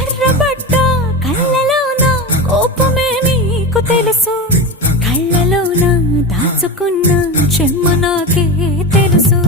ఎర్రబడ్డ కళ్ళలోన కోపమే నీకు తెలుసు, కళ్ళలోన దాచుకున్న చెమ్మ నాకే తెలుసు.